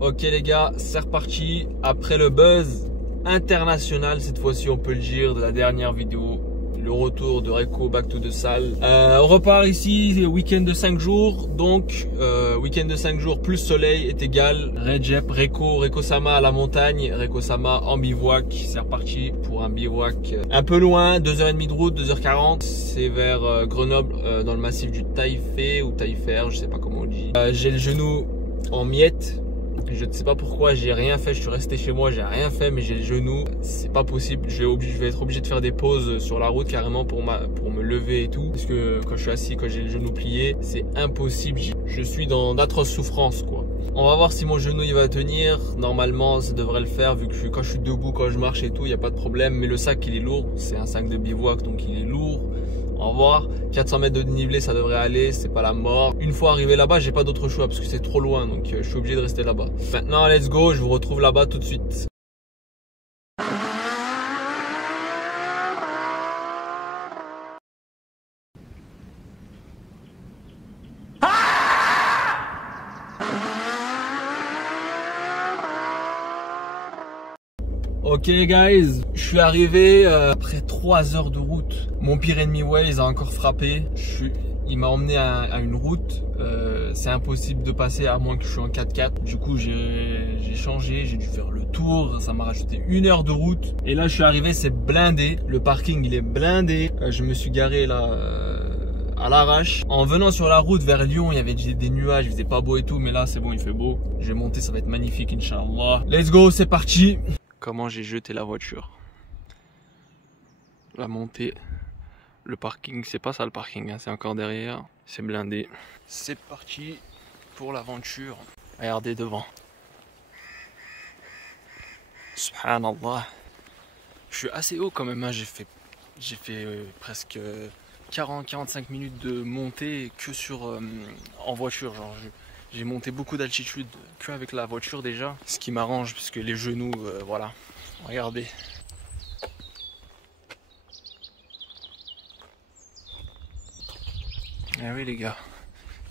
Ok les gars, c'est reparti. Après le buzz international, cette fois-ci on peut le dire, de la dernière vidéo, le retour de Reco back to the salle. On repart ici, week-end de 5 jours. Donc week-end de 5 jours plus soleil est égal Recep, Reco Sama à la montagne, Reco Sama en bivouac. C'est reparti pour un bivouac un peu loin, 2h30 de route, 2h40. C'est vers Grenoble, dans le massif du Taillefer ou Taillefer, je sais pas comment on dit. J'ai le genou en miettes. Je ne sais pas pourquoi, j'ai rien fait, je suis resté chez moi, j'ai rien fait, mais j'ai le genou, c'est pas possible. Je vais être obligé de faire des pauses sur la route carrément pour me lever et tout. Parce que quand je suis assis, quand j'ai le genou plié, c'est impossible. Je suis dans d'atroces souffrances quoi. On va voir si mon genou il va tenir. Normalement, ça devrait le faire vu que quand je suis debout, quand je marche et tout, il n'y a pas de problème. Mais le sac il est lourd, c'est un sac de bivouac donc il est lourd. On va voir, 400 mètres de dénivelé ça devrait aller, c'est pas la mort. Une fois arrivé là-bas, j'ai pas d'autre choix parce que c'est trop loin, donc je suis obligé de rester là-bas. Maintenant, let's go, je vous retrouve là-bas tout de suite. Ok guys, je suis arrivé après 3 heures de route. Mon pire ennemi Waze a encore frappé. Il m'a emmené à une route. C'est impossible de passer à moins que je sois en 4x4. Du coup j'ai changé, j'ai dû faire le tour. Ça m'a rajouté 1 heure de route. Et là je suis arrivé, c'est blindé. Le parking il est blindé. Je me suis garé là à l'arrache. En venant sur la route vers Lyon, il y avait des nuages, il faisait pas beau et tout. Mais là c'est bon, il fait beau. Je vais monter, ça va être magnifique Inch'Allah. Let's go, c'est parti. Comment j'ai jeté la voiture. La montée. Le parking, c'est pas ça le parking, hein, c'est encore derrière. C'est blindé. C'est parti pour l'aventure. Regardez devant. Subhanallah. Je suis assez haut quand même, hein. J'ai fait presque 40-45 minutes de montée que en voiture. Genre, j'ai monté beaucoup d'altitude que avec la voiture déjà. Ce qui m'arrange puisque les genoux, voilà. Regardez. Ah oui les gars,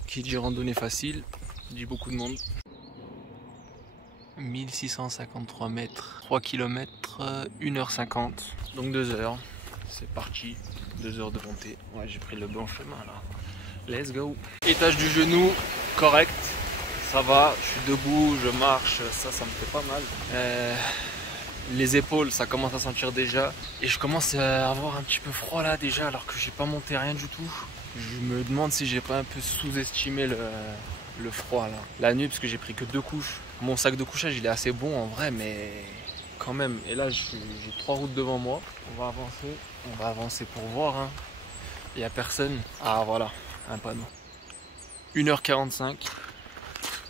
qui dit randonnée facile, dit beaucoup de monde. 1653 mètres, 3 km, 1h50, donc 2 heures. C'est parti, 2 heures de montée. Ouais, j'ai pris le bon chemin là. Let's go. Étage du genou, correct. Ça va, je suis debout, je marche, ça me fait pas mal. Les épaules, ça commence à sentir déjà. Et je commence à avoir un petit peu froid là déjà, alors que j'ai pas monté rien du tout. Je me demande si j'ai pas un peu sous-estimé le froid là. La nuit, parce que j'ai pris que 2 couches. Mon sac de couchage, il est assez bon en vrai, mais quand même. Et là, j'ai 3 routes devant moi. On va avancer pour voir. Hein. Il n'y a personne. Ah voilà, un panneau. 1h45.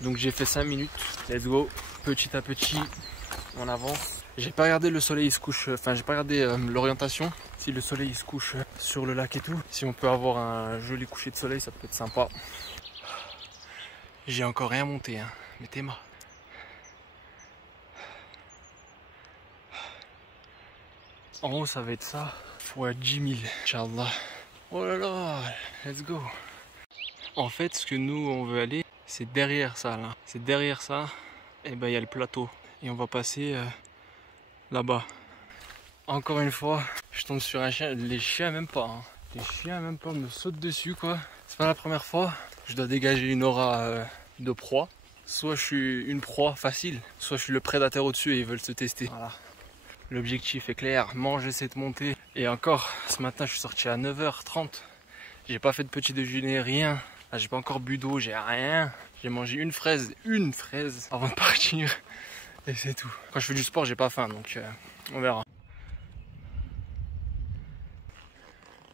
Donc j'ai fait 5 minutes. Let's go. Petit à petit, on avance. J'ai pas regardé le soleil se couche, enfin j'ai pas regardé l'orientation. Si le soleil se couche sur le lac et tout. Si on peut avoir un joli coucher de soleil, ça peut être sympa. J'ai encore rien monté, hein. Mettez-moi. En haut ça va être ça, fois 10 000, Inch'Allah. Oh là là, let's go. En fait ce que nous on veut aller, c'est derrière ça là. C'est derrière ça, et ben il y a le plateau. Et on va passer là-bas. Encore une fois, je tombe sur un chien. Les chiens même pas. Hein. Les chiens même pas me sautent dessus quoi. C'est pas la première fois. Je dois dégager une aura de proie. Soit je suis une proie facile, soit je suis le prédateur au-dessus et ils veulent se tester. Voilà. L'objectif est clair, manger cette montée. Et encore, ce matin je suis sorti à 9h30. J'ai pas fait de petit déjeuner, rien. Là, j'ai pas encore bu d'eau, j'ai rien. J'ai mangé une fraise avant de partir. Et c'est tout. Quand je fais du sport, j'ai pas faim, donc on verra.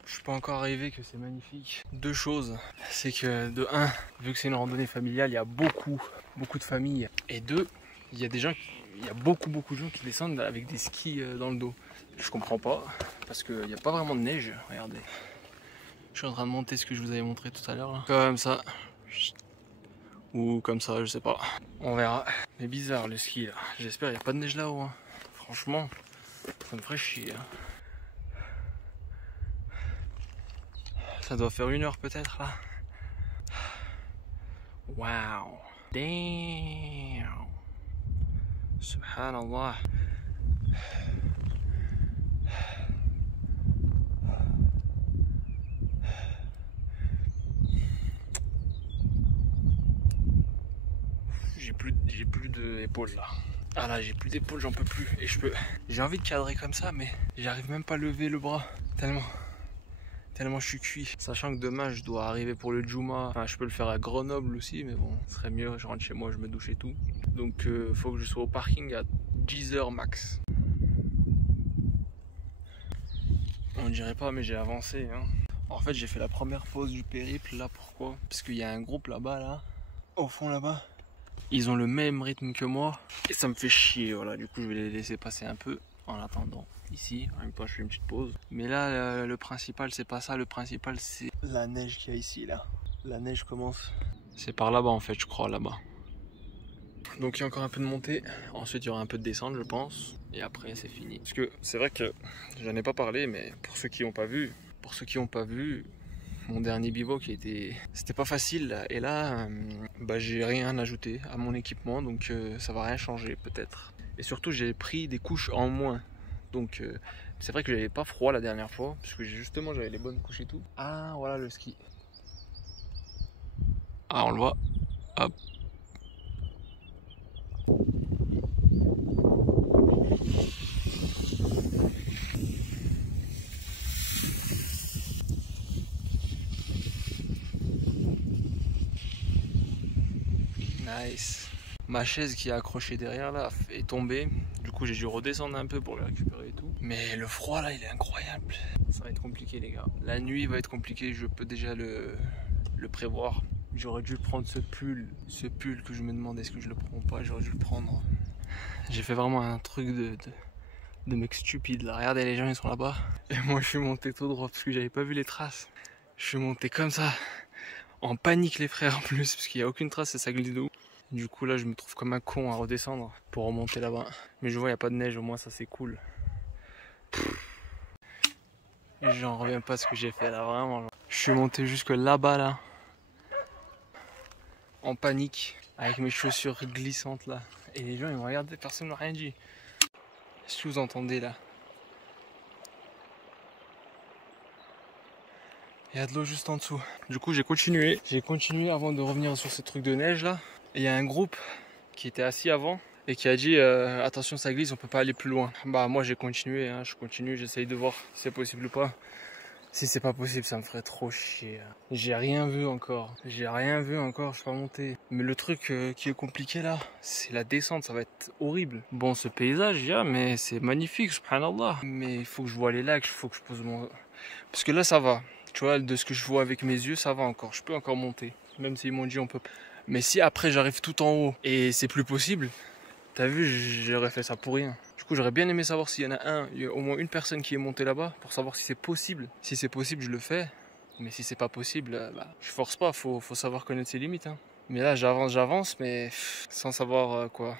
Je suis pas encore arrivé que c'est magnifique. 2 choses, c'est que de 1, vu que c'est une randonnée familiale, il y a beaucoup de familles. Et 2, il y a beaucoup de gens qui descendent avec des skis dans le dos. Je comprends pas, parce qu'il n'y a pas vraiment de neige, regardez. Je suis en train de monter ce que je vous avais montré tout à l'heure. Comme ça. Ou comme ça, je sais pas. On verra. Mais bizarre le ski là. J'espère qu'il n'y a pas de neige là-haut. Hein. Franchement, ça me ferait chier. Hein. Ça doit faire 1 heure peut-être là. Waouh. Damn. Subhanallah. J'ai plus d'épaule là. Ah là, j'ai plus d'épaule, j'en peux plus. Et j'ai envie de cadrer comme ça, mais j'arrive même pas à lever le bras. Tellement je suis cuit. Sachant que demain je dois arriver pour le Juma. Enfin, je peux le faire à Grenoble aussi, mais bon, ce serait mieux. Je rentre chez moi, je me douche et tout. Donc faut que je sois au parking à 10h max. On dirait pas, mais j'ai avancé, hein. En fait, j'ai fait la première pause du périple là. Pourquoi? Parce qu'il y a un groupe là-bas, là, au fond là-bas. Ils ont le même rythme que moi et ça me fait chier. Voilà, du coup, je vais les laisser passer un peu en attendant. Ici, en même temps, je fais une petite pause. Mais là, le principal, c'est pas ça. Le principal, c'est la neige qu'il y a ici, là. La neige commence. C'est par là-bas, en fait, je crois, là-bas. Donc, il y a encore un peu de montée. Ensuite, il y aura un peu de descente, je pense. Et après, c'est fini. Parce que c'est vrai que j'en ai pas parlé, mais pour ceux qui n'ont pas vu, mon dernier bivouac c'était pas facile là. Et là j'ai rien ajouté à mon équipement, donc ça va rien changer peut-être. Et surtout j'ai pris des couches en moins, donc c'est vrai que j'avais pas froid la dernière fois parce que justement j'avais les bonnes couches et tout. Ah voilà le ski. Ah on le voit. Hop. Nice. Ma chaise qui est accrochée derrière là est tombée. Du coup j'ai dû redescendre un peu pour la récupérer et tout. Mais le froid là il est incroyable. Ça va être compliqué les gars. La nuit va être compliquée, je peux déjà le prévoir. J'aurais dû prendre ce pull que je me demandais est-ce que je le prends ou pas, j'aurais dû le prendre. J'ai fait vraiment un truc de mec stupide là. Regardez les gens ils sont là-bas. Et moi je suis monté tout droit parce que j'avais pas vu les traces. Je suis monté comme ça. En panique les frères en plus parce qu'il n'y a aucune trace et ça glisse de ouf. Du coup là je me trouve comme un con à redescendre pour remonter là-bas. Mais je vois il n'y a pas de neige, au moins ça c'est cool. J'en reviens pas à ce que j'ai fait là vraiment. Je suis monté jusque là-bas là. En panique avec mes chaussures glissantes là. Et les gens ils m'ont regardé, personne n'a rien dit. Qu'est-ce que vous entendez là? Il y a de l'eau juste en dessous. Du coup j'ai continué avant de revenir sur ce truc de neige là. Et il y a un groupe qui était assis avant et qui a dit attention ça glisse, on peut pas aller plus loin. Bah moi j'ai continué, hein, je continue, j'essaye de voir si c'est possible ou pas. Si c'est pas possible ça me ferait trop chier. J'ai rien vu encore, je suis pas monté. Mais le truc qui est compliqué là, c'est la descente, ça va être horrible. Bon ce paysage mais c'est magnifique, subhanallah. Mais il faut que je vois les lacs, il faut que je pose mon... Parce que là ça va, tu vois, de ce que je vois avec mes yeux ça va encore, je peux encore monter. Même s'ils m'ont dit on peut... Mais si après j'arrive tout en haut et c'est plus possible, t'as vu, j'aurais fait ça pour rien. Du coup, j'aurais bien aimé savoir s'il y en a au moins une personne qui est montée là-bas pour savoir si c'est possible. Si c'est possible, je le fais. Mais si c'est pas possible, je force pas, faut savoir connaître ses limites. Hein. Mais là, j'avance, mais sans savoir quoi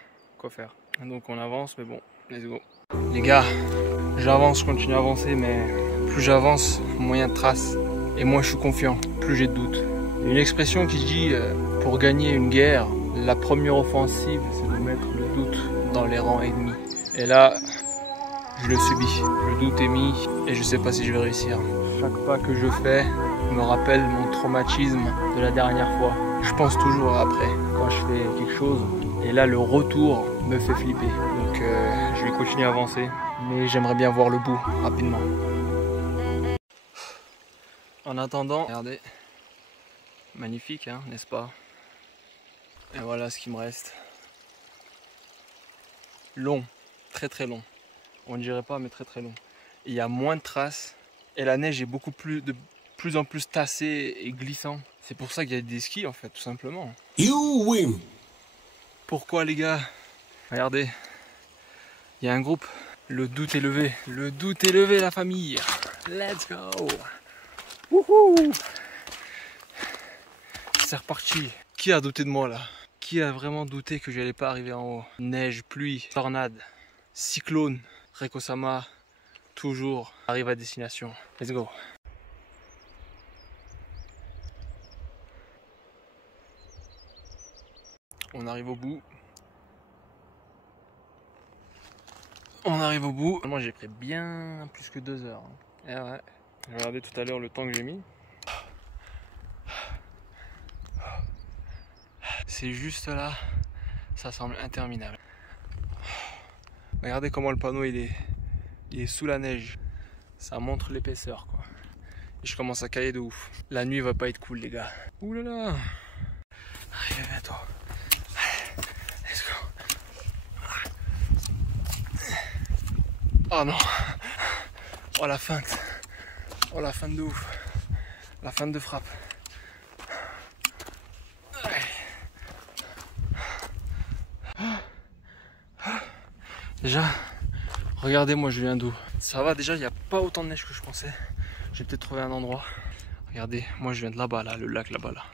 faire. Donc on avance, mais bon, let's go. Les gars, j'avance, je continue à avancer, mais plus j'avance, moins il y a de traces. Et moins je suis confiant, plus j'ai de doutes. Il y a une expression qui dit pour gagner une guerre, la première offensive, c'est de mettre le doute dans les rangs ennemis. Et là, je le subis. Le doute est mis et je sais pas si je vais réussir. Chaque pas que je fais me rappelle mon traumatisme de la dernière fois. Je pense toujours après quand je fais quelque chose. Et là, le retour me fait flipper. Donc, je vais continuer à avancer. Mais j'aimerais bien voir le bout rapidement. En attendant, regardez. Magnifique, hein, n'est-ce pas? Et voilà ce qui me reste. Long, très très long. On ne dirait pas, mais très très long. Il y a moins de traces et la neige est de plus en plus tassée et glissant. C'est pour ça qu'il y a des skis en fait, tout simplement. You win. Pourquoi les gars? Regardez, il y a un groupe. Le doute est levé. Le doute est levé, la famille. Let's go. Wouhou. C'est reparti. Qui a douté de moi là? Qui a vraiment douté que j'allais pas arriver en haut? Neige, pluie, tornade, cyclone. Reko-sama, toujours, arrive à destination. Let's go. On arrive au bout. On arrive au bout. Moi j'ai pris bien plus que 2 heures. Et ouais. Regardez tout à l'heure le temps que j'ai mis. C'est juste là. Ça semble interminable. Regardez comment le panneau il est sous la neige. Ça montre l'épaisseur quoi. Et je commence à cailler de ouf. La nuit va pas être cool les gars. Ouh là là. Allez bientôt. Allez, let's go. Oh non. Oh la feinte. Oh la feinte de ouf. La feinte de frappe. Déjà, regardez moi je viens d'où. Ça va déjà, il n'y a pas autant de neige que je pensais. J'ai peut-être trouvé un endroit. Regardez, moi je viens de là-bas, là, le lac là-bas. Là.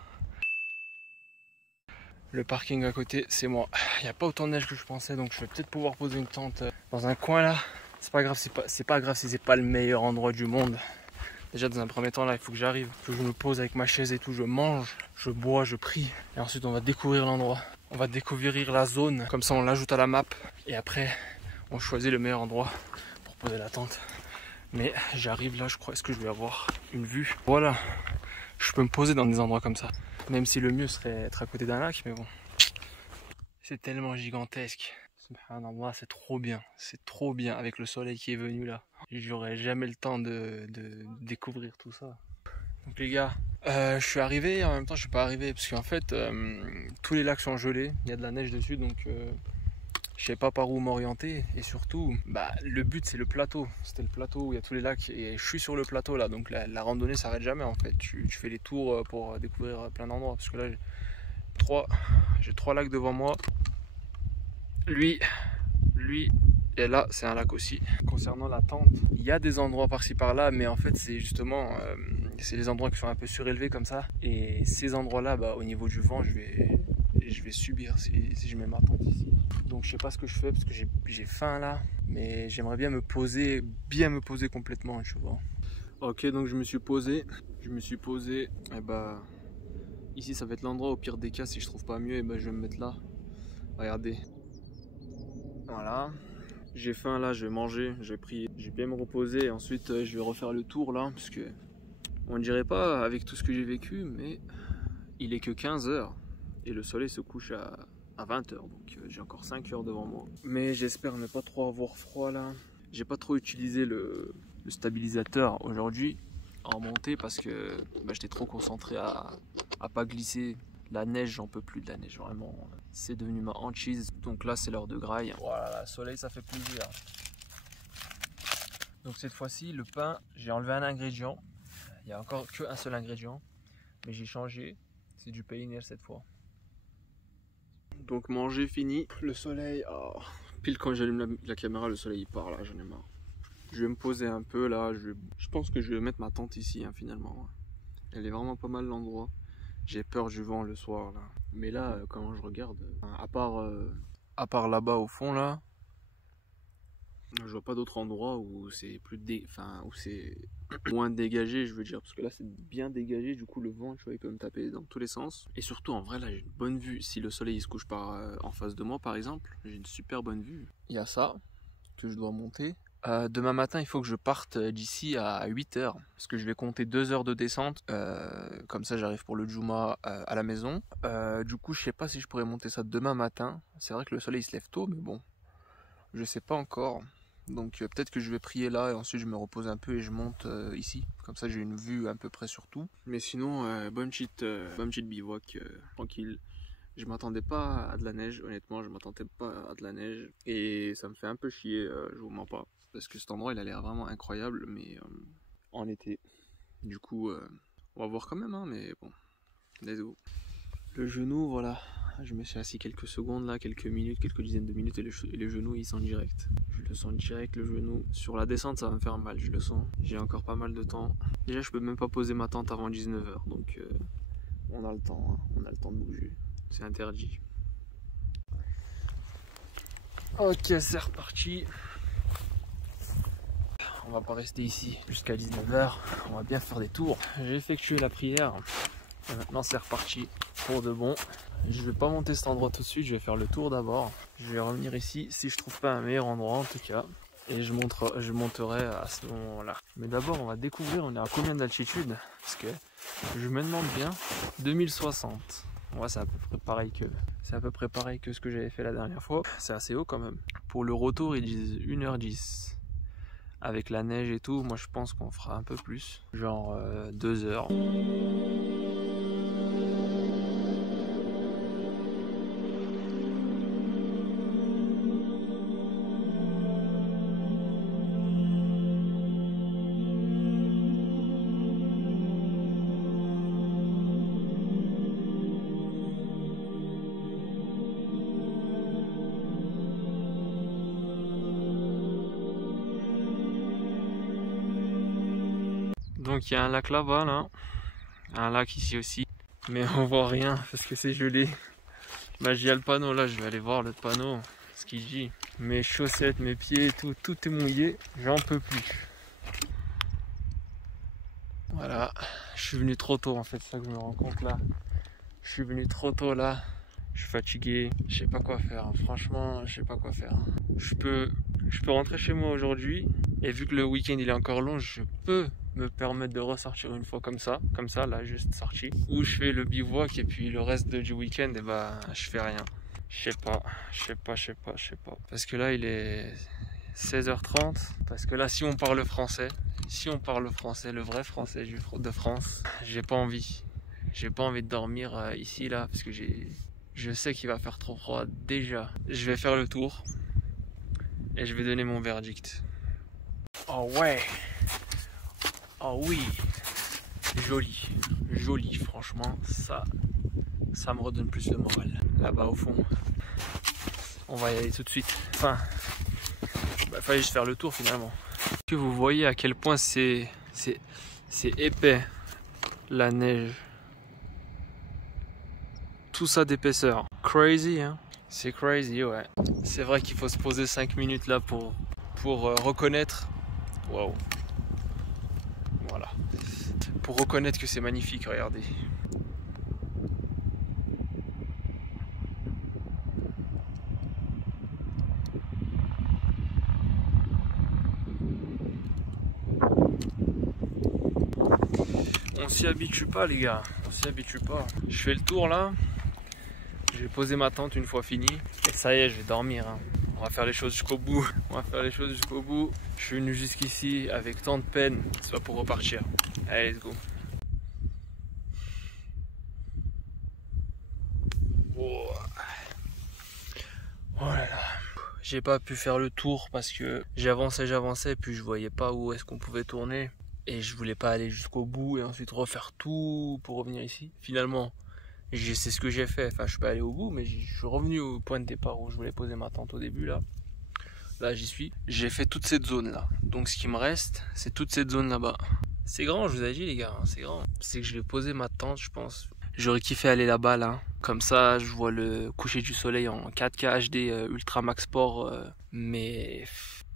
Le parking à côté, c'est moi. Il n'y a pas autant de neige que je pensais, donc je vais peut-être pouvoir poser une tente dans un coin là. C'est pas grave, c'est pas grave si c'est pas le meilleur endroit du monde. Déjà dans un premier temps là, il faut que j'arrive, que je me pose avec ma chaise et tout, je mange, je bois, je prie. Et ensuite on va découvrir l'endroit. On va découvrir la zone, comme ça on l'ajoute à la map. Et après, on choisit le meilleur endroit pour poser la tente. Mais j'arrive là, je crois, est-ce que je vais avoir une vue? Voilà, je peux me poser dans des endroits comme ça. Même si le mieux serait être à côté d'un lac, mais bon. C'est tellement gigantesque. Subhanallah, c'est trop bien avec le soleil qui est venu là. J'aurais jamais le temps de découvrir tout ça. Donc les gars, je suis arrivé et en même temps je suis pas arrivé parce qu'en fait tous les lacs sont gelés, il y a de la neige dessus donc je sais pas par où m'orienter et surtout le but c'est le plateau. C'était le plateau où il y a tous les lacs et je suis sur le plateau là donc la randonnée s'arrête jamais en fait. Tu fais les tours pour découvrir plein d'endroits parce que là j'ai trois lacs devant moi. Lui et là c'est un lac aussi. Concernant la tente, il y a des endroits par-ci par-là mais en fait c'est justement c'est les endroits qui sont un peu surélevés comme ça et ces endroits là au niveau du vent je vais subir si je mets ma tente ici. Donc je sais pas ce que je fais parce que j'ai faim là mais j'aimerais bien me poser complètement tu vois. Ok donc je me suis posé et ici ça va être l'endroit au pire des cas si je trouve pas mieux et je vais me mettre là. Regardez. Voilà. J'ai faim là, je vais manger, je vais bien me reposer et ensuite je vais refaire le tour là parce que on ne dirait pas avec tout ce que j'ai vécu mais il est que 15 h et le soleil se couche à 20 h donc j'ai encore 5 heures devant moi. Mais j'espère ne pas trop avoir froid là. J'ai pas trop utilisé le stabilisateur aujourd'hui en montée parce que j'étais trop concentré à pas glisser. La neige, j'en peux plus de la neige, vraiment. C'est devenu ma hantise. Donc là, c'est l'heure de graille. Voilà, le soleil, ça fait plaisir. Donc cette fois-ci, le pain, j'ai enlevé un ingrédient. Il n'y a encore qu'un seul ingrédient. Mais j'ai changé. C'est du pain cette fois. Donc manger fini. Le soleil, pile quand j'allume la caméra, le soleil il part là, j'en ai marre. Je vais me poser un peu là. Je pense que je vais mettre ma tente ici finalement. Elle est vraiment pas mal l'endroit. J'ai peur du vent le soir là. Mais là, quand je regarde, à part là-bas au fond là, je vois pas d'autre endroit où c'est où c'est moins dégagé, je veux dire, parce que là c'est bien dégagé, du coup le vent, tu vois, il peut me taper dans tous les sens. Et surtout en vrai là, j'ai une bonne vue. Si le soleil il se couche en face de moi par exemple, j'ai une super bonne vue. Il y a ça que je dois monter. Demain matin, il faut que je parte d'ici à 8 h parce que je vais compter 2 heures de descente. Comme ça, j'arrive pour le Juma à la maison. Du coup, je sais pas si je pourrais monter ça demain matin. C'est vrai que le soleil il se lève tôt, mais bon, je sais pas encore. Donc peut-être que je vais prier là et ensuite je me repose un peu et je monte ici. Comme ça, j'ai une vue à peu près sur tout. Mais sinon, bonne petite bivouac tranquille. Je m'attendais pas à de la neige, honnêtement, je m'attendais pas à de la neige et ça me fait un peu chier, je vous mens pas, parce que cet endroit il a l'air vraiment incroyable, mais en été. Du coup, on va voir quand même, mais bon, let's go. Le genou, voilà, je me suis assis quelques secondes là, quelques minutes, quelques dizaines de minutes et le genou il sent direct. Je le sens direct le genou. Sur la descente ça va me faire mal, je le sens. J'ai encore pas mal de temps. Déjà je peux même pas poser ma tente avant 19 h, donc on a le temps, on a le temps de bouger. C'est interdit. Ok, c'est reparti. On va pas rester ici jusqu'à 19 h. On va bien faire des tours. J'ai effectué la prière. Et maintenant c'est reparti pour de bon. Je vais pas monter cet endroit tout de suite, je vais faire le tour d'abord. Je vais revenir ici si je trouve pas un meilleur endroit en tout cas. Et je monterai à ce moment-là. Mais d'abord on va découvrir on est à combien d'altitude. Parce que je me demande bien. 2060. Ouais, c'est à peu près pareil que. C'est à peu près pareil que ce que j'avais fait la dernière fois. C'est assez haut quand même. Pour le retour ils disent 1h10. Avec la neige et tout, moi je pense qu'on fera un peu plus. Genre 2 heures. Donc il y a un lac là-bas, là. Un lac ici aussi. Mais on voit rien parce que c'est gelé. Bah il y a le panneau là, je vais aller voir le panneau. Ce qu'il dit. Mes chaussettes, mes pieds, tout est mouillé. J'en peux plus. Voilà. Je suis venu trop tôt en fait, c'est ça que je me rends compte là. Je suis venu trop tôt là. Je suis fatigué. Je sais pas quoi faire. Franchement, je sais pas quoi faire. Je peux rentrer chez moi aujourd'hui. Et vu que le week-end il est encore long, je peux me permettre de ressortir une fois comme ça là, juste sorti. Ou je fais le bivouac et puis le reste du week-end, et bah je fais rien. Je sais pas. Parce que là il est 16h30. Parce que là si on parle français, le vrai français de France, j'ai pas envie. J'ai pas envie de dormir ici là parce que je sais qu'il va faire trop froid déjà. Je vais faire le tour et je vais donner mon verdict. Oh ouais. Oh oui. Joli, franchement, ça me redonne plus le moral. Là-bas au fond. On va y aller tout de suite. Enfin, fallait juste faire le tour finalement. Que vous voyez à quel point c'est épais la neige. Tout ça d'épaisseur. Crazy, hein? C'est crazy, ouais. C'est vrai qu'il faut se poser 5 minutes là pour reconnaître. Waouh. Voilà. Pour reconnaître que c'est magnifique, regardez. On s'y habitue pas les gars, on s'y habitue pas. Je fais le tour là. Je vais poser ma tente une fois fini. Et ça y est, je vais dormir. Hein. On va faire les choses jusqu'au bout. Je suis venu jusqu'ici avec tant de peine. C'est pas pour repartir. Allez, let's go. Oh là là. J'ai pas pu faire le tour parce que j'avançais, puis je voyais pas où est-ce qu'on pouvait tourner. Et je voulais pas aller jusqu'au bout et ensuite refaire tout pour revenir ici. Finalement, c'est ce que j'ai fait. Enfin, je suis pas allé au bout, mais je suis revenu au point de départ où je voulais poser ma tente au début là. Là, j'y suis. J'ai fait toute cette zone là. Donc, ce qui me reste, c'est toute cette zone là-bas. C'est grand, je vous ai dit les gars, hein, c'est grand. C'est que je vais poser ma tente, je pense. J'aurais kiffé aller là-bas là. Comme ça, je vois le coucher du soleil en 4K HD Ultra Max Sport. Mais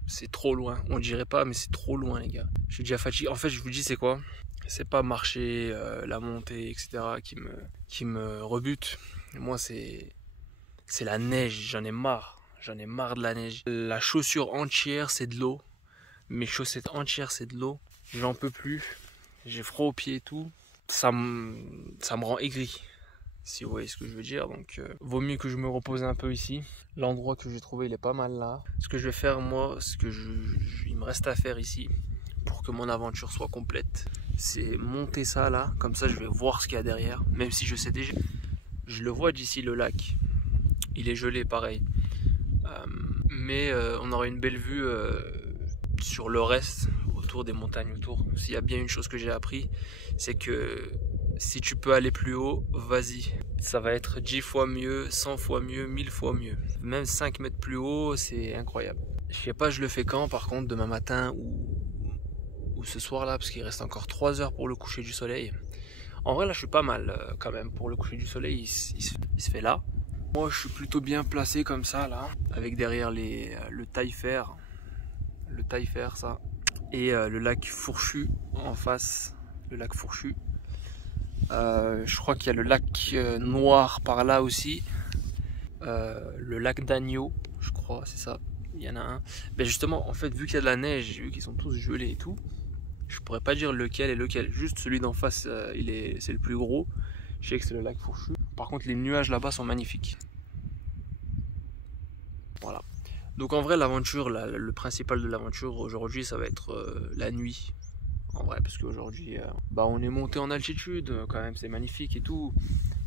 c'est trop loin. On dirait pas, mais c'est trop loin les gars. Je suis déjà fatigué. En fait, je vous dis c'est quoi? C'est pas marcher, la montée, etc. qui me rebute. Moi, c'est la neige. J'en ai marre. J'en ai marre de la neige. La chaussure entière, c'est de l'eau. Mes chaussettes entières, c'est de l'eau. J'en peux plus. J'ai froid aux pieds et tout. Ça me rend aigri. Si vous voyez ce que je veux dire. Donc, vaut mieux que je me repose un peu ici. L'endroit que j'ai trouvé, il est pas mal là. Ce que je vais faire, moi, il me reste à faire ici pour que mon aventure soit complète, c'est monter ça là. Comme ça, je vais voir ce qu'il y a derrière. Même si je sais déjà. Je le vois d'ici le lac. Il est gelé, pareil. Mais on aura une belle vue sur le reste, autour des montagnes autour. S'il y a bien une chose que j'ai appris, c'est que si tu peux aller plus haut, vas-y. Ça va être 10 fois mieux, 100 fois mieux, 1000 fois mieux. Même 5 mètres plus haut, c'est incroyable. Je sais pas je le fais quand, par contre, demain matin ou ce soir là, parce qu'il reste encore 3 heures pour le coucher du soleil. En vrai là je suis pas mal quand même pour le coucher du soleil, il se fait là. Moi je suis plutôt bien placé comme ça là, avec derrière le taille-fer ça, et le lac Fourchu en face, le lac Fourchu. Je crois qu'il y a le lac Noir par là aussi. Le lac d'Agneau, je crois, c'est ça. Il y en a un. Ben justement, en fait, vu qu'il y a de la neige, vu qu'ils sont tous gelés et tout, je pourrais pas dire lequel est lequel. Juste celui d'en face, c'est le plus gros. Je sais que c'est le lac Fourchu. Par contre, les nuages là-bas sont magnifiques. Voilà. Donc en vrai, l'aventure, le principal de l'aventure aujourd'hui, ça va être la nuit. En vrai, parce qu'aujourd'hui, bah, on est monté en altitude, quand même, c'est magnifique et tout.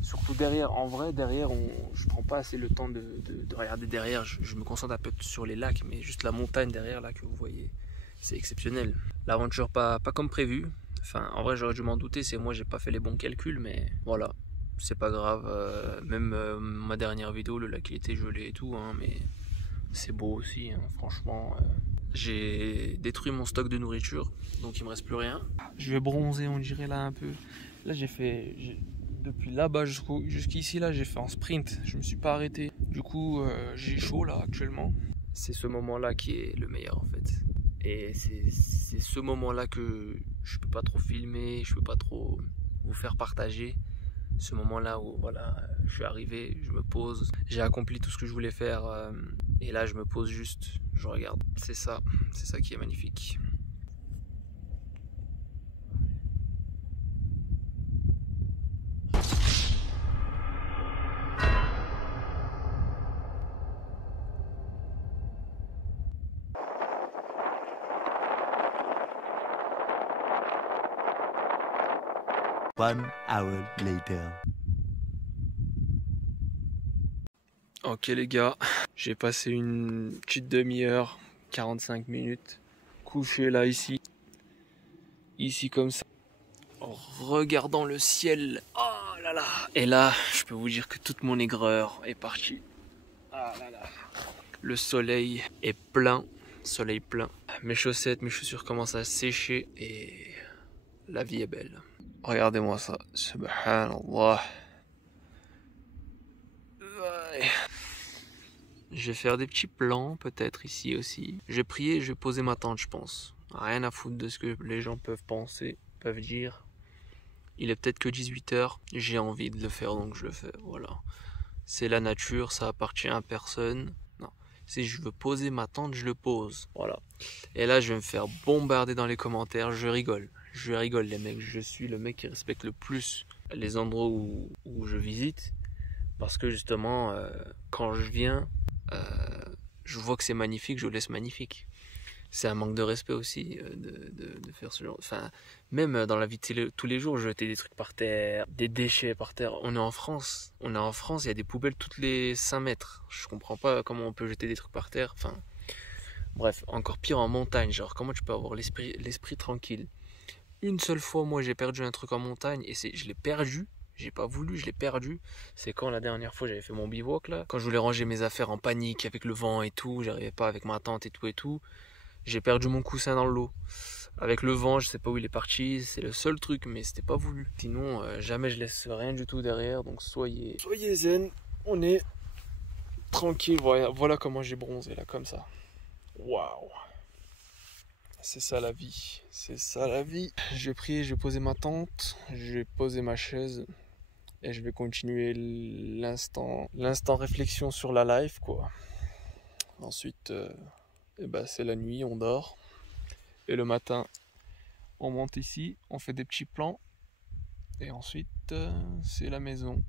Surtout derrière, en vrai, derrière, je prends pas assez le temps de regarder derrière. Je me concentre un peu sur les lacs, mais juste la montagne derrière là que vous voyez, c'est exceptionnel. L'aventure pas comme prévu. Enfin, en vrai, j'aurais dû m'en douter. C'est moi, j'ai pas fait les bons calculs, mais voilà, c'est pas grave. Même ma dernière vidéo, le lac il était gelé et tout, hein, mais c'est beau aussi, hein, franchement. J'ai détruit mon stock de nourriture, donc il me reste plus rien. Je vais bronzer, on dirait là un peu. Là, depuis là-bas jusqu'ici là, j'ai fait en sprint. Je me suis pas arrêté. Du coup, j'ai chaud là actuellement. C'est ce moment-là qui est le meilleur en fait. Et c'est ce moment-là que je peux pas trop filmer, je peux pas trop vous faire partager. Ce moment-là où voilà, je suis arrivé, je me pose, j'ai accompli tout ce que je voulais faire et là je me pose juste, je regarde. C'est ça qui est magnifique. One hour later. Ok les gars, j'ai passé une petite demi-heure, 45 minutes, couché là ici comme ça, en regardant le ciel. Oh là là. Et là, je peux vous dire que toute mon aigreur est partie. Ah là là. Le soleil est plein, soleil plein. Mes chaussettes, mes chaussures commencent à sécher et la vie est belle. Regardez-moi ça, subhanallah. Ouais. Je vais faire des petits plans peut-être ici aussi. Je vais prier, je vais poser ma tente je pense. Rien à foutre de ce que les gens peuvent penser, peuvent dire. Il est peut-être que 18 h, j'ai envie de le faire donc je le fais, voilà. C'est la nature, ça appartient à personne. Non, si je veux poser ma tente, je le pose, voilà. Et là je vais me faire bombarder dans les commentaires, je rigole les mecs. Je suis le mec qui respecte le plus les endroits où je visite. Parce que justement, quand je viens, je vois que c'est magnifique, je laisse magnifique. C'est un manque de respect aussi de faire ce genre. Enfin, même dans la vie de tous les jours, jeter des trucs par terre, des déchets par terre. On est en France, il y a des poubelles toutes les 5 mètres. Je comprends pas comment on peut jeter des trucs par terre. Enfin, bref, encore pire en montagne. Genre, comment tu peux avoir l'esprit tranquille. Une seule fois, moi, j'ai perdu un truc en montagne et je l'ai perdu. J'ai pas voulu, je l'ai perdu. C'est quand la dernière fois j'avais fait mon bivouac là. Quand je voulais ranger mes affaires en panique avec le vent et tout, j'arrivais pas avec ma tente et tout. J'ai perdu mon coussin dans l'eau. Avec le vent, je sais pas où il est parti. C'est le seul truc, mais c'était pas voulu. Sinon, jamais je laisse rien du tout derrière. Donc soyez zen. On est tranquille. Voilà comment j'ai bronzé là, comme ça. Waouh. C'est ça la vie. C'est ça la vie. Je vais prier, je vais poser ma tente. Je vais poser ma chaise. Et je vais continuer l'instant réflexion sur la life quoi. Ensuite, c'est la nuit, on dort. Et le matin, on monte ici, on fait des petits plans. Et ensuite, c'est la maison.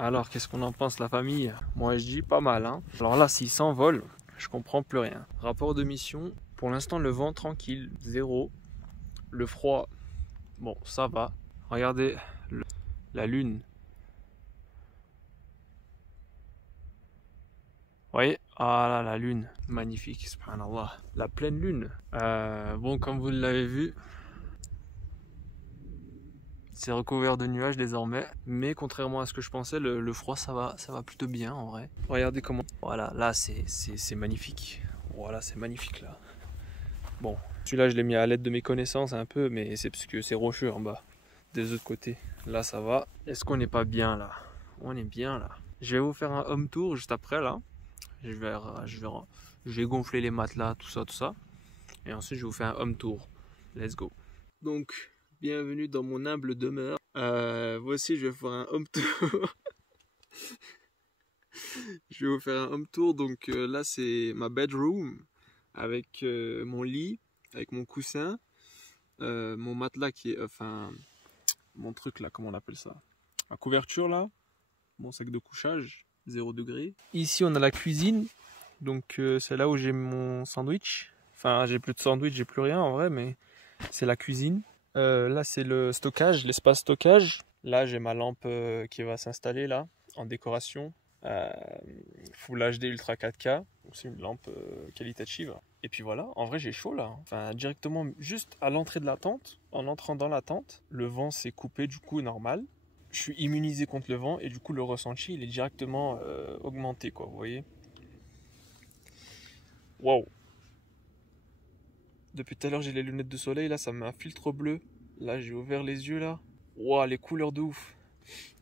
Alors, qu'est-ce qu'on en pense, la famille? Moi, je dis pas mal, hein. Alors là, s'il s'envole, je comprends plus rien. Rapport de mission, pour l'instant, le vent tranquille, 0. Le froid, bon, ça va. Regardez la lune. Vous voyez? Ah là, la lune, magnifique, subhanallah. La pleine lune. Bon, comme vous l'avez vu, c'est recouvert de nuages désormais. Mais contrairement à ce que je pensais, le froid, ça va plutôt bien en vrai. Regardez comment... Voilà, là, c'est magnifique. Voilà, c'est magnifique là. Bon, celui-là, je l'ai mis à l'aide de mes connaissances un peu, mais c'est parce que c'est rocheux en bas. Des autres côtés. Là, ça va. Est-ce qu'on n'est pas bien là? On est bien là. Je vais vous faire un home tour juste après là. Je vais gonfler les matelas, tout ça. Et ensuite, je vais vous faire un home tour. Let's go. Donc, bienvenue dans mon humble demeure. Voici, je vais faire un home tour. Je vais vous faire un home tour. Donc là, c'est ma bedroom. Avec mon lit, avec mon coussin. Mon matelas qui est... Enfin, mon truc là, comment on appelle ça? Ma couverture là. Mon sac de couchage. 0 degré. Ici on a la cuisine, donc c'est là où j'ai mon sandwich. Enfin j'ai plus de sandwich, j'ai plus rien en vrai, mais c'est la cuisine. Là c'est le stockage, l'espace stockage. Là j'ai ma lampe qui va s'installer là, en décoration. Full HD Ultra 4K, donc c'est une lampe qualitative. Et puis voilà, en vrai j'ai chaud là. Enfin directement juste à l'entrée de la tente, en entrant dans la tente, le vent s'est coupé du coup normal. Je suis immunisé contre le vent et du coup le ressenti il est directement augmenté quoi, vous voyez. Waouh. Depuis tout à l'heure j'ai les lunettes de soleil, là ça met un filtre bleu. Là j'ai ouvert les yeux là. Waouh, les couleurs de ouf.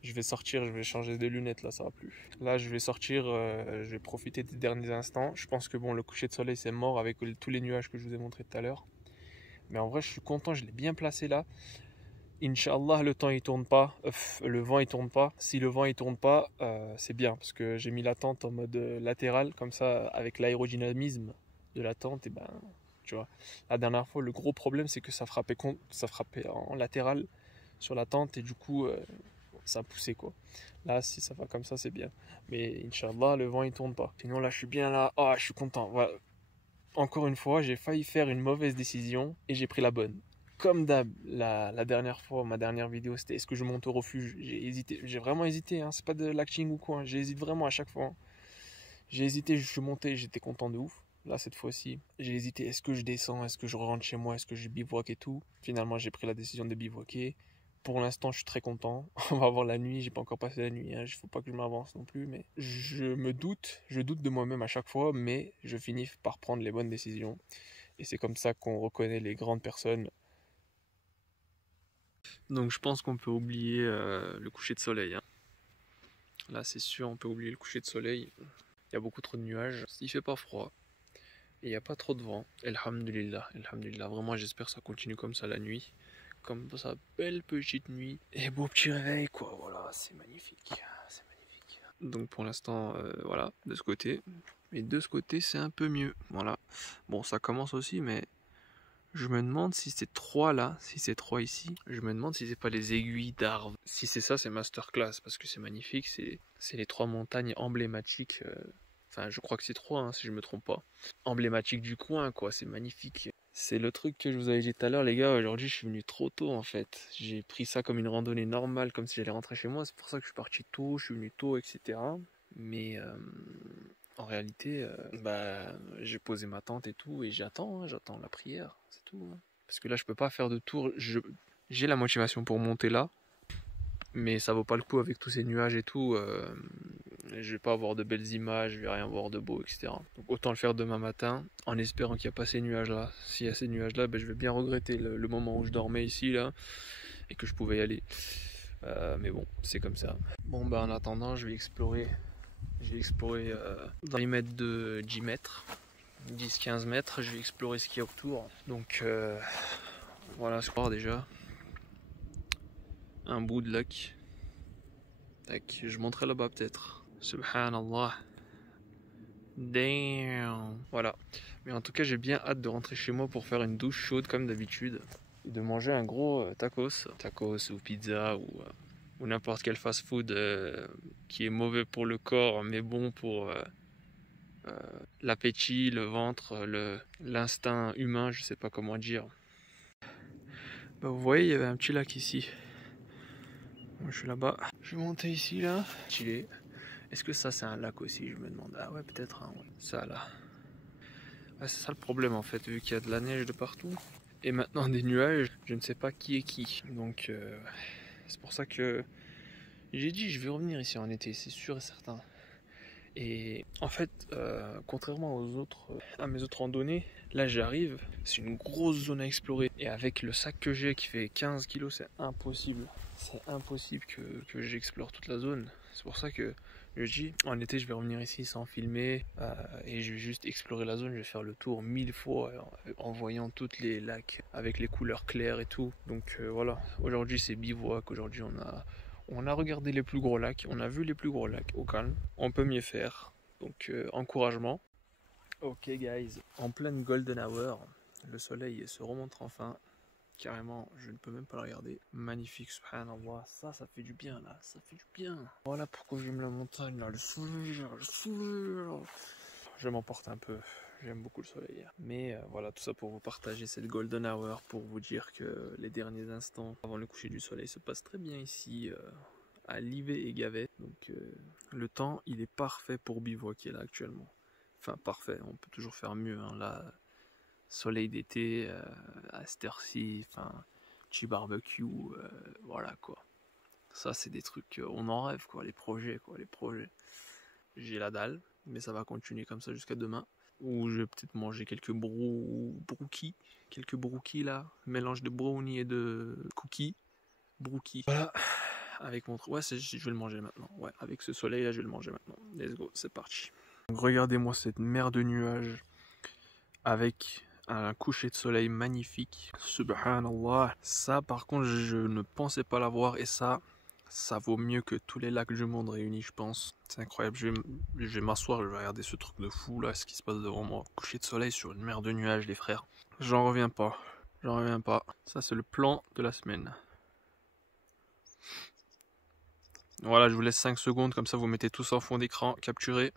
Je vais sortir, je vais changer de lunettes là, ça va plus. Là je vais sortir, je vais profiter des derniers instants. Je pense que bon, le coucher de soleil c'est mort avec tous les nuages que je vous ai montré tout à l'heure. Mais en vrai je suis content, je l'ai bien placé là. Inch'Allah, le temps il tourne pas, le vent il tourne pas. Si le vent il tourne pas, c'est bien parce que j'ai mis la tente en mode latéral, comme ça avec l'aérodynamisme de la tente, et ben tu vois. La dernière fois, le gros problème c'est que ça frappait en latéral sur la tente et du coup ça poussait quoi. Là, si ça va comme ça, c'est bien. Mais Inch'Allah, le vent il tourne pas. Sinon là, je suis bien là. Ah, je suis content. Voilà. Encore une fois, j'ai failli faire une mauvaise décision et j'ai pris la bonne. Comme d'hab, la dernière fois, ma dernière vidéo, c'était est-ce que je monte au refuge? J'ai hésité, j'ai vraiment hésité, hein. C'est pas de l'acting ou quoi, hein. J'hésite vraiment à chaque fois, hein. J'ai hésité, je suis monté, j'étais content de ouf. Là, cette fois-ci, j'ai hésité, est-ce que je descends, est-ce que je rentre chez moi, est-ce que je bivouac et tout. Finalement, j'ai pris la décision de bivouaquer. Pour l'instant, je suis très content. On va voir la nuit, j'ai pas encore passé la nuit, hein. Il faut pas que je m'avance non plus, mais je doute de moi-même à chaque fois, mais je finis par prendre les bonnes décisions. Et c'est comme ça qu'on reconnaît les grandes personnes. Donc je pense qu'on peut oublier le coucher de soleil, hein. Là c'est sûr, on peut oublier le coucher de soleil. Il y a beaucoup trop de nuages, il fait pas froid. Et il n'y a pas trop de vent. Elhamdulillah, elhamdulillah. Vraiment j'espère que ça continue comme ça la nuit. Comme ça, belle petite nuit. Et beau petit réveil quoi, voilà, c'est magnifique. C'est magnifique. Donc pour l'instant, voilà, de ce côté. Et de ce côté c'est un peu mieux. Voilà. Bon ça commence aussi mais... Je me demande si c'est 3 là, si c'est 3 ici. Je me demande si c'est pas les aiguilles d'arbre. Si c'est ça, c'est masterclass parce que c'est magnifique. C'est les 3 montagnes emblématiques. Enfin, je crois que c'est 3 hein, si je me trompe pas. Emblématiques du coin, quoi. C'est magnifique. C'est le truc que je vous avais dit tout à l'heure, les gars. Aujourd'hui, je suis venu trop tôt en fait. J'ai pris ça comme une randonnée normale, comme si j'allais rentrer chez moi. C'est pour ça que je suis parti tôt, je suis venu tôt, etc. Mais en réalité, j'ai posé ma tente et tout, et j'attends, hein, j'attends la prière, c'est tout. Hein. Parce que là, je peux pas faire de tour. J'ai la motivation pour monter là, mais ça vaut pas le coup avec tous ces nuages et tout. Je vais pas avoir de belles images, je vais rien voir de beau, etc. Donc autant le faire demain matin, en espérant qu'il n'y a pas ces nuages là. S'il y a ces nuages là, je vais bien regretter le moment où je dormais ici là, et que je pouvais y aller. Mais bon, c'est comme ça. Bon, en attendant, je vais explorer. J'ai exploré dans les mètres de 10 mètres, 10-15 mètres, je vais explorer ce qu'il y a autour. Donc voilà, ce soir déjà, un bout de lac. Tac, je montrerai là-bas peut-être. Subhanallah. Damn. Voilà. Mais en tout cas, j'ai bien hâte de rentrer chez moi pour faire une douche chaude comme d'habitude. Et de manger un gros tacos ou pizza ou ou n'importe quel fast-food qui est mauvais pour le corps mais bon pour l'appétit, le ventre, l'instinct humain, je sais pas comment dire. Bah, vous voyez, il y avait un petit lac ici. Moi je suis là-bas. Je vais monter ici là. Stylé. Est-ce que ça c'est un lac aussi, je me demande. Ah ouais, peut-être un, ouais. Ça là. Ouais, c'est ça le problème en fait, vu qu'il y a de la neige de partout. Et maintenant des nuages, je ne sais pas qui est qui. Donc c'est pour ça que j'ai dit je vais revenir ici en été, c'est sûr et certain. Et en fait, contrairement aux autres, à mes autres randonnées, là j'arrive, c'est une grosse zone à explorer. Et avec le sac que j'ai qui fait 15 kg, c'est impossible. C'est impossible que j'explore toute la zone. C'est pour ça que je dis, en été je vais revenir ici sans filmer et je vais juste explorer la zone. Je vais faire le tour 1000 fois en voyant tous les lacs avec les couleurs claires et tout. Donc voilà, aujourd'hui c'est bivouac, aujourd'hui on a regardé les plus gros lacs, on a vu les plus gros lacs au calme. On peut mieux faire, donc encouragement. Ok guys, en pleine golden hour, le soleil se remonte enfin. Carrément, je ne peux même pas le regarder. Magnifique, subhanallah. Ça fait du bien là, ça fait du bien. Voilà pourquoi j'aime la montagne là, le soleil. Je m'emporte un peu. J'aime beaucoup le soleil. Mais voilà, tout ça pour vous partager cette golden hour, pour vous dire que les derniers instants avant le coucher du soleil se passent très bien ici à Livet et Gavet. Donc le temps, il est parfait pour bivouaquer là actuellement. Enfin parfait, on peut toujours faire mieux. Hein. Là, soleil d'été, à cette heure-ci, enfin, petit barbecue, voilà quoi. Ça c'est des trucs, on en rêve quoi, les projets. J'ai la dalle, mais ça va continuer comme ça jusqu'à demain. Ou je vais peut-être manger quelques brookies là, mélange de brownie et de cookies, brookies. Voilà, avec mon ouais, je vais le manger maintenant. Ouais, avec ce soleil là, je vais le manger maintenant. Let's go, c'est parti. Donc, regardez-moi cette mer de nuages avec un coucher de soleil magnifique. Subhanallah. Ça, par contre, je ne pensais pas l'avoir et ça vaut mieux que tous les lacs du monde réunis, je pense. C'est incroyable. Je vais m'asseoir, je vais regarder ce truc de fou là, ce qui se passe devant moi. Coucher de soleil sur une mer de nuages, les frères. J'en reviens pas. J'en reviens pas. Ça, c'est le plan de la semaine. Voilà, je vous laisse 5 secondes, comme ça vous mettez tout ça en fond d'écran, capturé.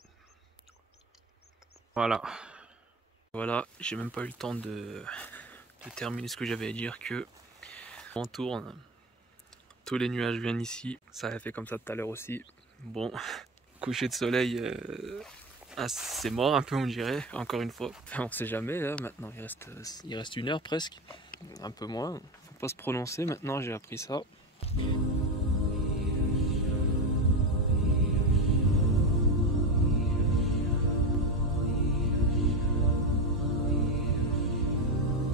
Voilà. Voilà, j'ai même pas eu le temps de terminer ce que j'avais à dire, que on tourne. Tous les nuages viennent ici. Ça avait fait comme ça tout à l'heure aussi. Bon, coucher de soleil, c'est mort un peu on dirait, encore une fois. Enfin, on sait jamais, là, maintenant il reste 1 heure presque. Un peu moins, faut pas se prononcer, maintenant j'ai appris ça.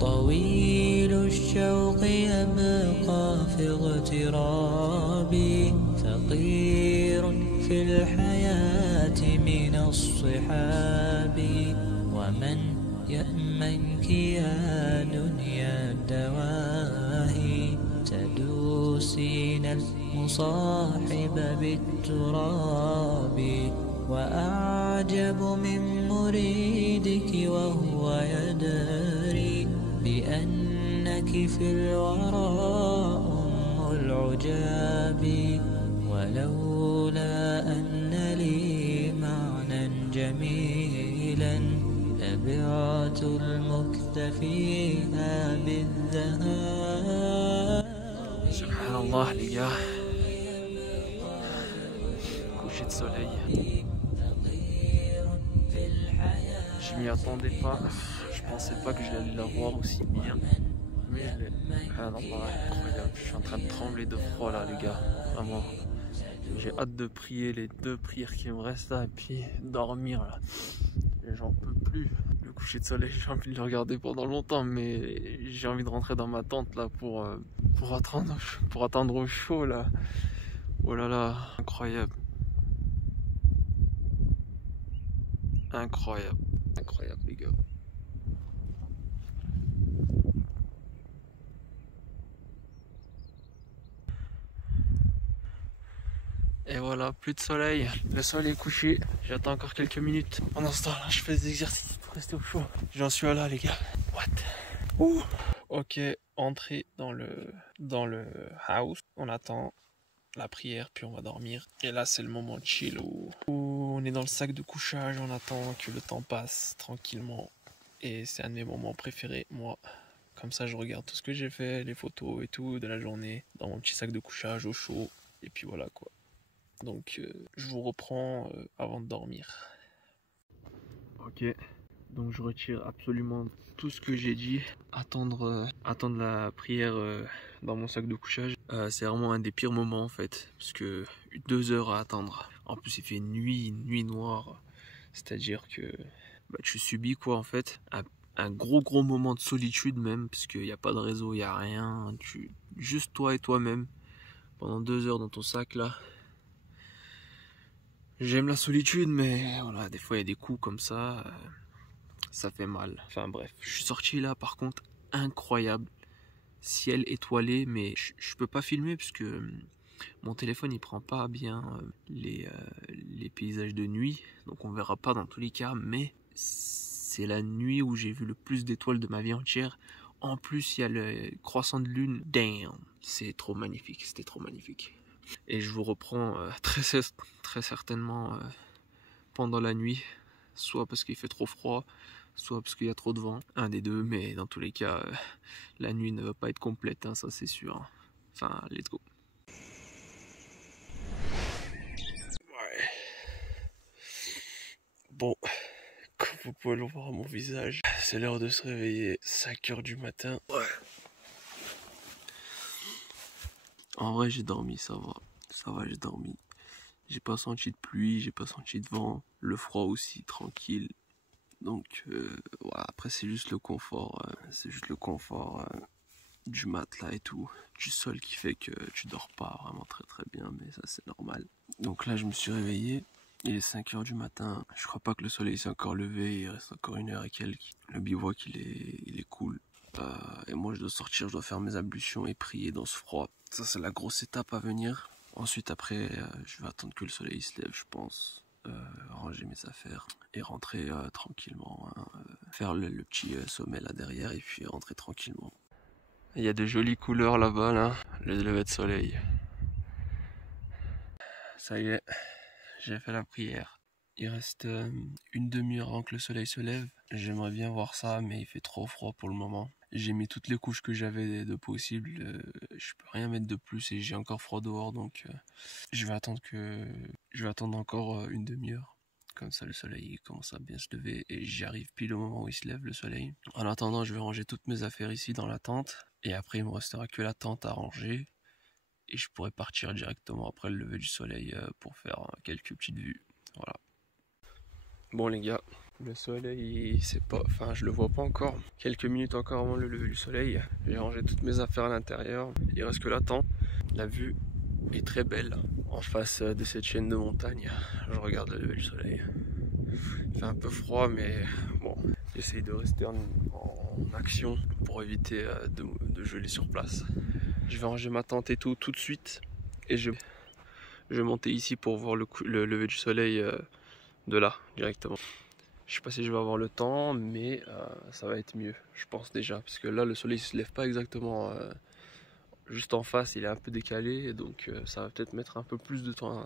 طويل الشوق يبقى في اغترابي فقير في الحياة من الصحاب ومن يأمنك يا دنيا الدواهي تدوسين المصاحب بالتراب وأعجب من مريدك وهو يدري بأنك في الورى أم العجاب ولولا أن لي معنى جميلا لبعت المكتفيها بالذهاب. Subhanallah les gars, coucher de soleil. Je m'y attendais pas. Je pensais pas que j'allais la voir aussi bien. Mais je l'ai. Subhanallah, incroyable. Je suis en train de trembler de froid là les gars. Vraiment. J'ai hâte de prier les 2 prières qui me restent là et puis dormir là. J'en peux plus. Le coucher de soleil, j'ai envie de le regarder pendant longtemps, mais j'ai envie de rentrer dans ma tente là pour attendre au chaud là. Oh là là, incroyable. Incroyable. Incroyable les gars. Et voilà, plus de soleil, le soleil est couché, j'attends encore quelques minutes. Pendant ce temps-là, je fais des exercices pour rester au chaud. J'en suis là les gars. What? Ouh. Ok, entrée dans le house, on attend. la prière, puis on va dormir. Et là, c'est le moment chill où on est dans le sac de couchage, on attend que le temps passe tranquillement. Et c'est un de mes moments préférés, moi. Comme ça, je regarde tout ce que j'ai fait, les photos et tout de la journée, dans mon petit sac de couchage au chaud. Et puis voilà quoi. Donc, je vous reprends avant de dormir. Ok, donc je retire absolument tout ce que j'ai dit. Attendre la prière dans mon sac de couchage, c'est vraiment un des pires moments en fait. Parce que 2 heures à attendre. En plus, il fait nuit noire. C'est-à-dire que tu subis quoi en fait. Un gros moment de solitude même, parce qu'il n'y a pas de réseau, il n'y a rien, juste toi et toi-même, pendant 2 heures dans ton sac là. J'aime la solitude, mais voilà, des fois il y a des coups comme ça, ça fait mal. Enfin bref, je suis sorti là par contre, incroyable, ciel étoilé, mais je peux pas filmer parce que mon téléphone il prend pas bien les paysages de nuit, donc on verra pas dans tous les cas, mais c'est la nuit où j'ai vu le plus d'étoiles de ma vie entière. En plus, il y a le croissant de lune. Damn, c'est trop magnifique, c'était trop magnifique. Et je vous reprends très certainement pendant la nuit, soit parce qu'il fait trop froid, soit parce qu'il y a trop de vent. Un des deux, mais dans tous les cas, la nuit ne va pas être complète, hein, ça c'est sûr. Enfin, let's go. Ouais. Bon. Comme vous pouvez le voir à mon visage, c'est l'heure de se réveiller, 5 heures du matin. Ouais. En vrai, j'ai dormi, ça va, j'ai dormi. J'ai pas senti de pluie, j'ai pas senti de vent, le froid aussi, tranquille. Donc, voilà, après c'est juste le confort, du matelas et tout, du sol qui fait que tu dors pas vraiment très bien, mais ça c'est normal. Donc là, je me suis réveillé. Il est 5 heures du matin, je crois pas que le soleil s'est encore levé, il reste encore 1 heure et quelques. Le bivouac il est cool. Et moi je dois sortir, je dois faire mes ablutions et prier dans ce froid. Ça c'est la grosse étape à venir. Ensuite après, je vais attendre que le soleil se lève je pense. Ranger mes affaires et rentrer tranquillement. Faire le petit sommet là derrière et puis rentrer tranquillement. Il y a de jolies couleurs là-bas là, le lever de soleil. Ça y est. J'ai fait la prière. Il reste une demi-heure avant que le soleil se lève. J'aimerais bien voir ça, mais il fait trop froid pour le moment. J'ai mis toutes les couches que j'avais de possible. Je peux rien mettre de plus et j'ai encore froid dehors, donc je vais attendre encore une demi-heure. Comme ça, le soleil commence à bien se lever et j'y arrive pile au moment où il se lève le soleil. En attendant, je vais ranger toutes mes affaires ici dans la tente et après, il me restera que la tente à ranger. Et je pourrais partir directement après le lever du soleil pour faire quelques petites vues. Voilà. Bon les gars, le soleil, je le vois pas encore. Quelques minutes encore avant le lever du soleil. J'ai rangé toutes mes affaires à l'intérieur. Il reste que la tente. La vue est très belle en face de cette chaîne de montagne. Je regarde le lever du soleil. Il fait un peu froid, mais bon, j'essaye de rester en action pour éviter de geler sur place. Je vais ranger ma tente et tout de suite et je vais monter ici pour voir le lever du soleil de là directement. Je sais pas si je vais avoir le temps, mais ça va être mieux, je pense déjà, parce que là le soleil se lève pas exactement juste en face, il est un peu décalé, donc ça va peut-être mettre un peu plus de temps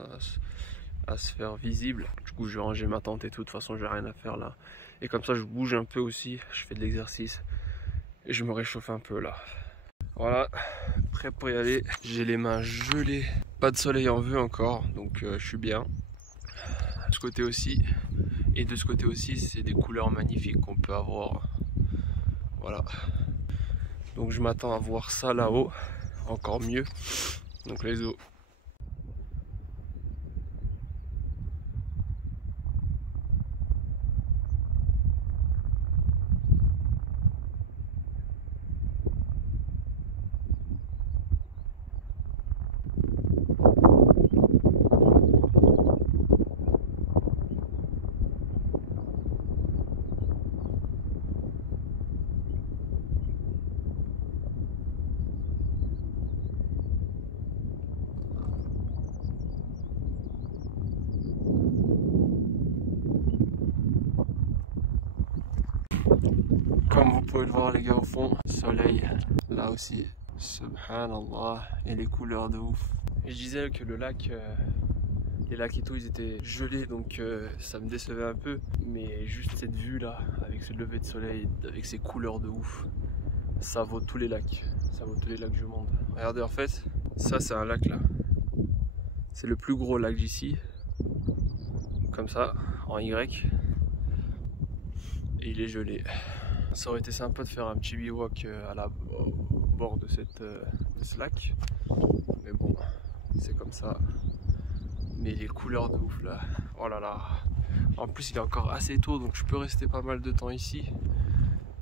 à se faire visible. Du coup je vais ranger ma tente et tout, de toute façon j'ai rien à faire là. Et comme ça je bouge un peu aussi, je fais de l'exercice et je me réchauffe un peu là. Voilà, prêt pour y aller. J'ai les mains gelées, pas de soleil en vue encore, donc je suis bien. De ce côté aussi, et de ce côté aussi, c'est des couleurs magnifiques qu'on peut avoir. Voilà. Donc je m'attends à voir ça là-haut, encore mieux. Donc let's go. Comme vous pouvez le voir les gars au fond, soleil là aussi, subhanallah, et les couleurs de ouf. Je disais que le lac, les lacs et tout, ils étaient gelés, donc ça me décevait un peu. Mais juste cette vue là, avec ce lever de soleil, avec ces couleurs de ouf, ça vaut tous les lacs. Ça vaut tous les lacs du monde. Regardez, en fait, ça c'est un lac là. C'est le plus gros lac d'ici. Comme ça, en Y. Et il est gelé. Ça aurait été sympa de faire un petit bivouac au bord de ce lac. Mais bon, c'est comme ça. Mais les couleurs de ouf là. Oh là là. En plus il est encore assez tôt, donc je peux rester pas mal de temps ici.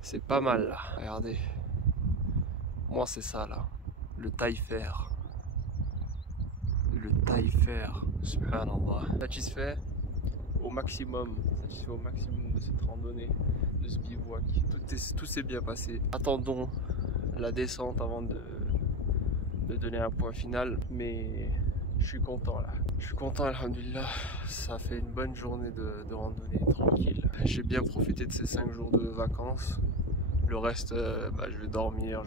C'est pas mal là. Regardez. Moi c'est ça là. Le taille-fer. Le taille-fer. Subhanallah. Satisfait au maximum. Satisfait au maximum de cette randonnée, de ce bivouac. Tout s'est bien passé. Attendons la descente avant de donner un point final. Mais je suis content là. Je suis content, alhamdoulilah. Ça fait une bonne journée de randonnée tranquille. J'ai bien profité de ces 5 jours de vacances. Le reste, je vais dormir,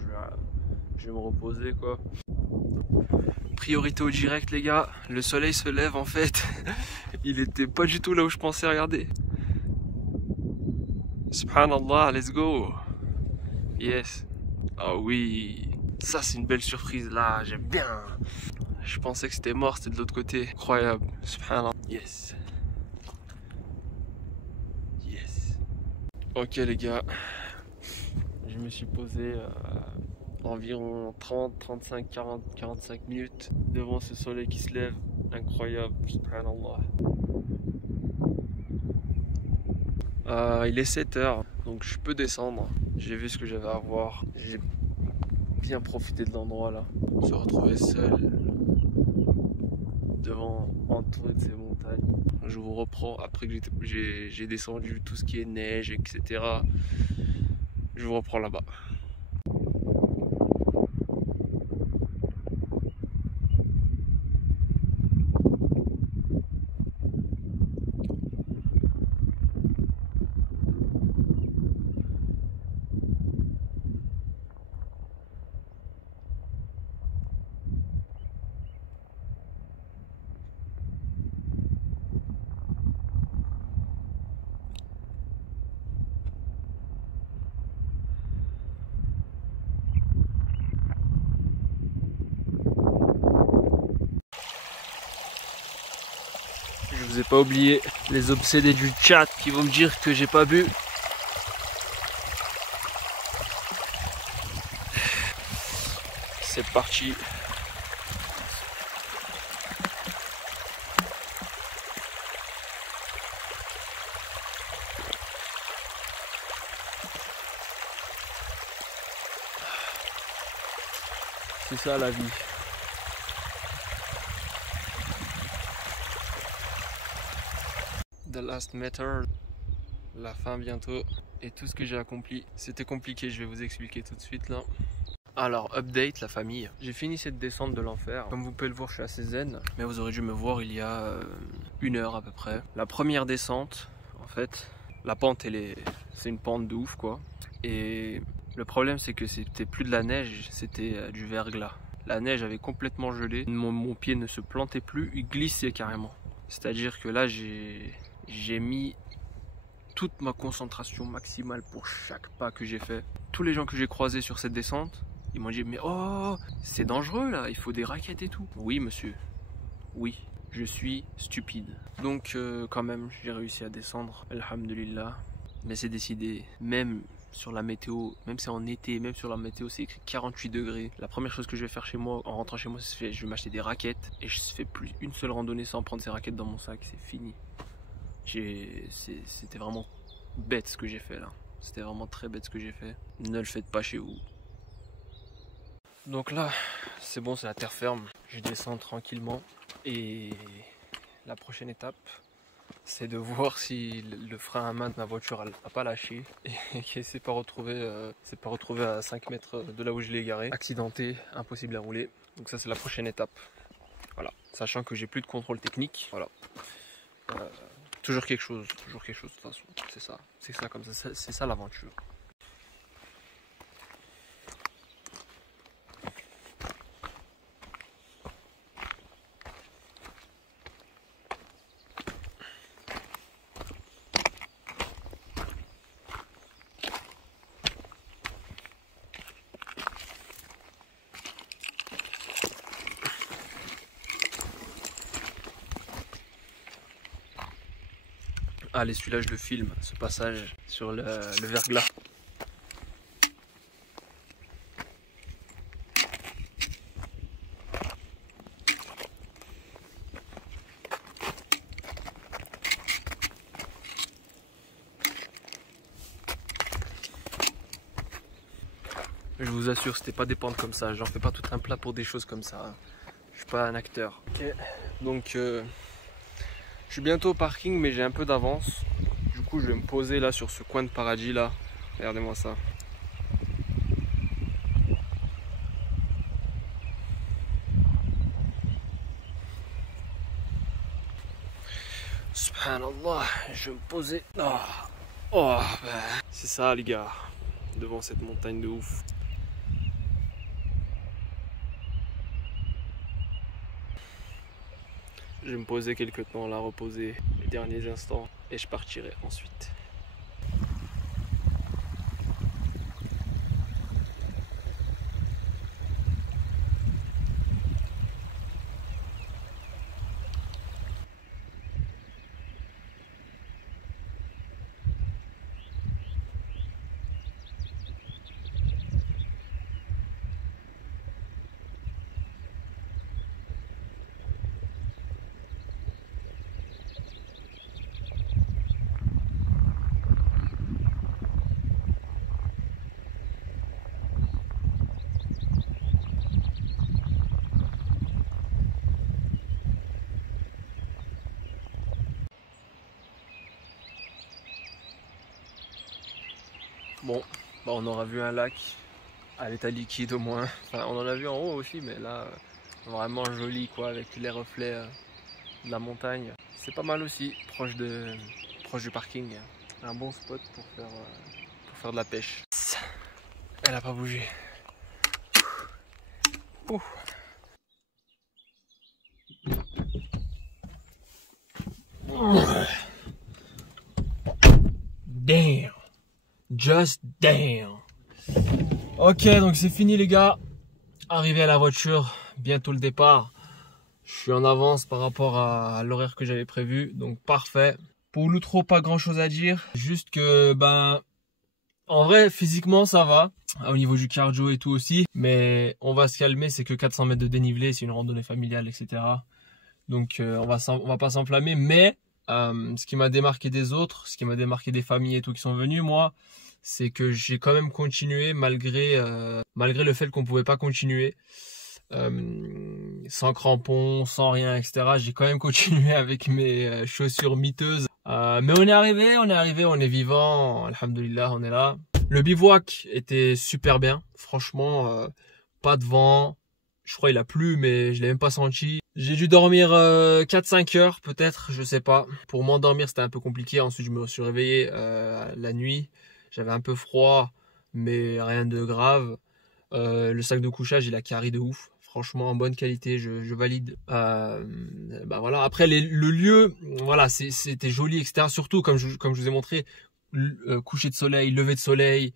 je vais me reposer quoi. Priorité au direct les gars. Le soleil se lève en fait. Il était pas du tout là où je pensais, regarder. Subhanallah, let's go. Yes. Ah oui. Ça c'est une belle surprise là, j'aime bien. Je pensais que c'était mort, c'était de l'autre côté. Incroyable. Subhanallah. Yes. Yes. Ok les gars. Je me suis posé environ 30, 35, 40, 45 minutes devant ce soleil qui se lève. Incroyable. Subhanallah. Il est 7 h, donc je peux descendre. J'ai vu ce que j'avais à voir. J'ai bien profité de l'endroit là. Je me suis retrouvé seul devant, entouré de ces montagnes. Je vous reprends après que j'ai descendu tout ce qui est neige, etc. Je vous reprends là-bas. Je vous ai pas oublié les obsédés du chat qui vont me dire que j'ai pas bu. C'est parti. C'est ça la vie. The last meter, la fin bientôt, et tout ce que j'ai accompli. C'était compliqué, je vais vous expliquer tout de suite là. Alors, update la famille. J'ai fini cette descente de l'enfer. Comme vous pouvez le voir, je suis assez zen, mais vous aurez dû me voir il y a 1 heure à peu près. La première descente, en fait, la pente, c'est une pente de ouf quoi. Et le problème, c'est que c'était plus de la neige, c'était du verglas. La neige avait complètement gelé. Mon pied ne se plantait plus, il glissait carrément. C'est-à-dire que là, j'ai mis toute ma concentration maximale pour chaque pas que j'ai fait. Tous les gens que j'ai croisés sur cette descente, ils m'ont dit mais oh, c'est dangereux là, il faut des raquettes et tout. Oui monsieur, oui, je suis stupide. Donc quand même, j'ai réussi à descendre, alhamdulillah. Mais c'est décidé, même sur la météo, même si c'est en été, même sur la météo c'est écrit 48 degrés. La première chose que je vais faire chez moi, en rentrant chez moi, c'est je vais m'acheter des raquettes. Et je ne fais plus une seule randonnée sans prendre ces raquettes dans mon sac, c'est fini. C'était vraiment bête ce que j'ai fait là. C'était vraiment très bête ce que j'ai fait. Ne le faites pas chez vous. Donc là, c'est bon, c'est la terre ferme. Je descends tranquillement. Et la prochaine étape, c'est de voir si le frein à main de ma voiture n'a pas lâché et qu'elle ne s'est pas retrouvée à 5 mètres de là où je l'ai garé. Accidenté, impossible à rouler. Donc ça, c'est la prochaine étape. Voilà, sachant que j'ai plus de contrôle technique. Voilà. Toujours quelque chose de toute façon. C'est ça comme ça, c'est ça l'aventure. Allez, celui-là, je le filme, ce passage sur le verglas. Je vous assure, c'était pas des pentes comme ça. J'en fais pas tout un plat pour des choses comme ça. Je suis pas un acteur. Okay. Donc, je suis bientôt au parking, mais j'ai un peu d'avance. Du coup, je vais me poser là sur ce coin de paradis là. Regardez-moi ça. Subhanallah, je vais me poser. Oh, c'est ça les gars, devant cette montagne de ouf. Je vais me poser quelques temps là, reposer les derniers instants et je partirai ensuite. Bon, bah on aura vu un lac à l'état liquide au moins. Enfin, on en a vu en haut aussi, mais là, vraiment joli quoi, avec les reflets de la montagne. C'est pas mal aussi, proche du parking. Un bon spot pour faire de la pêche. Elle a pas bougé. Ouh. Damn. Just damn. Ok, donc c'est fini les gars. Arrivé à la voiture, bientôt le départ. Je suis en avance par rapport à l'horaire que j'avais prévu, donc parfait. Pour l'outro, pas grand chose à dire. Juste que, en vrai, physiquement ça va. Au niveau du cardio et tout aussi. Mais on va se calmer, c'est que 400 mètres de dénivelé, c'est une randonnée familiale, etc. Donc on va pas s'enflammer. Mais ce qui m'a démarqué des autres, ce qui m'a démarqué des familles et tout qui sont venus, moi, c'est que j'ai quand même continué malgré le fait qu'on pouvait pas continuer. Sans crampons, sans rien, etc. J'ai quand même continué avec mes chaussures miteuses. Mais on est arrivé, on est vivant, alhamdoulilah, on est là. Le bivouac était super bien, franchement, pas de vent. Je crois il a plu, mais je l'ai même pas senti. J'ai dû dormir 4-5 heures peut-être, je sais pas. Pour m'endormir c'était un peu compliqué, ensuite je me suis réveillé la nuit. J'avais un peu froid, mais rien de grave. Le sac de couchage il a carré de ouf. Franchement en bonne qualité, je valide. Voilà. Après le lieu, voilà, c'était joli, etc. Surtout comme je vous ai montré, coucher de soleil, lever de soleil,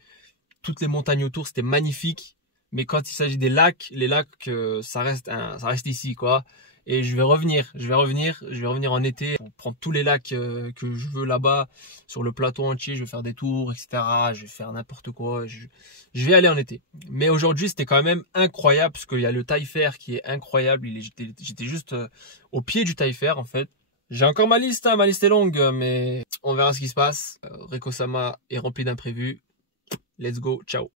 toutes les montagnes autour, c'était magnifique. Mais quand il s'agit des lacs, les lacs, ça reste ici, quoi. Et je vais revenir en été pour prendre tous les lacs que je veux là-bas, sur le plateau entier. Je vais faire des tours, etc. Je vais faire n'importe quoi. Je vais aller en été. Mais aujourd'hui, c'était quand même incroyable parce qu'il y a le Taillefer qui est incroyable. J'étais juste au pied du Taillefer, en fait. J'ai encore ma liste est longue, mais on verra ce qui se passe. Reko Sama est rempli d'imprévus. Let's go, ciao.